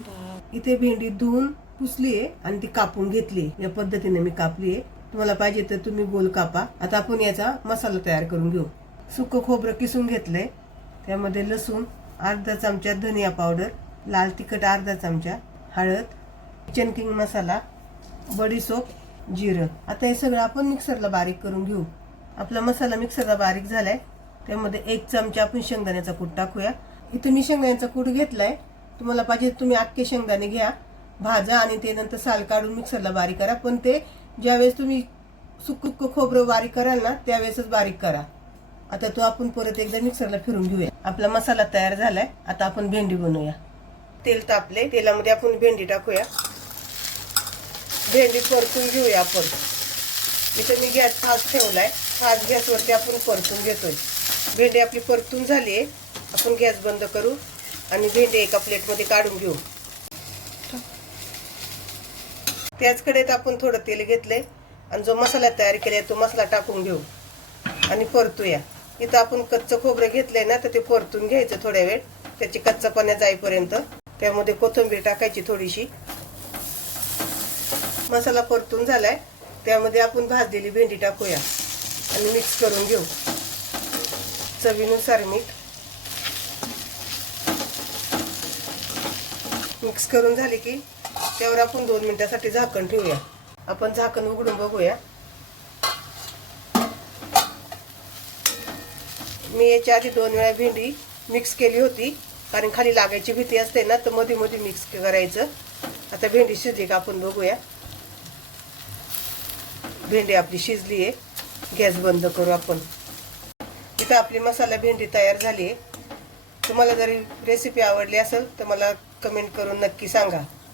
इथे भेंडी धुवून पुसली आहे आणि ती कापून घेतली. या पद्धतीने मी कापली आहे. तुम्हाला पाहिजे तर तुम्ही गोल कापा. आता आपण याचा मसाला तयार करून घेऊ. सुकं खोबरं किसून घेतलंय. त्यामध्ये लसूण, अर्धा चमचा धनिया पावडर, लाल तिखट अर्धा चमचा, हळद, किचन किंग मसाला, बडीशोप, जिरं. आता हे सगळं आपण मिक्सरला बारीक करून घेऊ. आपला मसाला मिक्सरला बारीक झालाय. त्यामध्ये 1 चमचा आपण शेंगदाण्याचा कूट टाकूया. इथे मी शेंगदाण्याचा कूट घेतलाय. तुम्हाला पाहिजे तुम्ही अख्खे शेंगदाणे घ्या, भाजा आणि ते नंतर साल काढून मिक्सरला बारीक करा. पण ते ज्यावेळेस तुम्ही सुक्क खोबरं बारीक कराल ना त्यावेळेसच बारीक करा. आता तो आपण परत एकदा मिक्सरला फिरून घेऊया. आपला मसाला तयार झालाय. आता आपण भेंडी बनवूया. तेल तापले. तेलामध्ये आपण भेंडी टाकूया. भेंडी परतून घेऊया आपण. इथे मी गॅस फास्ट ठेवलाय. फास्ट गॅसवरती आपण परतून घेतोय. भेंडी आपली परतून झाली आहे. आपण गॅस बंद करू आणि भेंडी एका प्लेटमध्ये काढून घेऊ. त्याच कढईत आपण थोडं तेल घेतलंय आणि जो मसाला तयार केलाय तो मसाला टाकून घेऊ आणि परतूया. इथं आपण कच्चं खोबरं घेतलंय ना तर ते परतून घ्यायचं थोड्या वेळ, त्याची कच्चापणा जाईपर्यंत. त्यामध्ये कोथिंबीर टाकायची थोडीशी. मसाला परतून झालाय. त्यामध्ये आपण भाजलेली भेंडी टाकूया आणि मिक्स करून घेऊ. चवीनुसार मीठ. मिक्स करून झाले की त्यावर आपण 2 मिनिटांसाठी झाकण ठेवूया. आपण झाकण उघडून बघूया. मी याच्या आधी 2 वेळा भेंडी मिक्स केली होती, कारण खाली लागायची भीती असते ना, तर मध्ये मध्ये मिक्स करायचं. आता भेंडी शिजली का आपण बघूया. भेंडी आपली शिजली आहे. गॅस बंद करू आपण. इथं आपली मसाला भेंडी तयार झाली आहे. तुम्हाला जरी रेसिपी आवडली असेल तर मला कमेंट करून नक्की सांगा.